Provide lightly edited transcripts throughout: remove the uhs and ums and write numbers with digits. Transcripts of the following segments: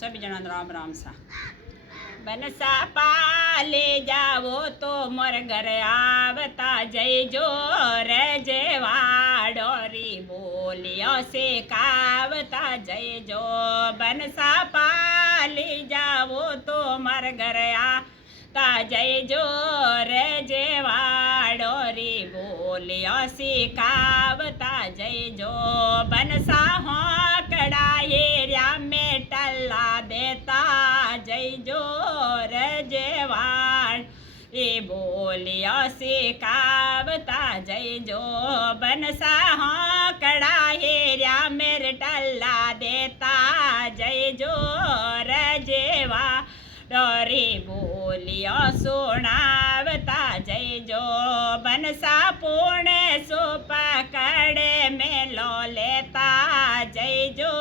सभी जना राम राम सा बनसा पाले जावो तो मोर घर आवता जय जो रे जेवाडोरी बोलियो से कावता जय जो बनसा पाले जावो तो मोर घर आवता जय जो रे जेवाडोरी बोलियो से कावता जय जो बनसा हो कड़ाए र्या में टल्ला देता जय जो रजवाड़ ए बोलियो से कावता जय जो बनसा हो कड़ाए र्या मेरे टल्ला देता जय जो रजवा डोरी बोलियो सुनावता जय जो बनसा पुणे सो पकड़े में लो लेता जय जो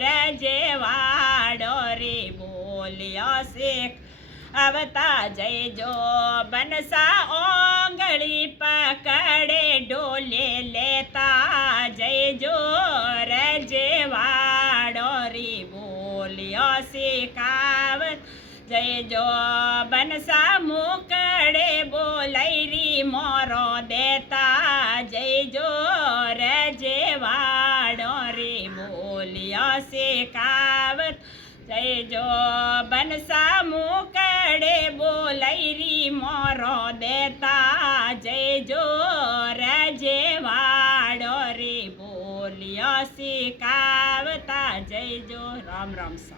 रजवा डोरी बोलियो से अवता जय जो बनसा ओंगली पकड़े डोले लेता जय जो रजवा डोरी बोलियो से कावत जय जो बनसा मुकड़े बोलैरी मोरो देता जय जो रजवा डोरी बोलियो से कावत जय जो बनसा मुकड़े बोलैरी मोरो देता जय जो रजवा डोरी बोलियो से कावता जय जो राम राम सा।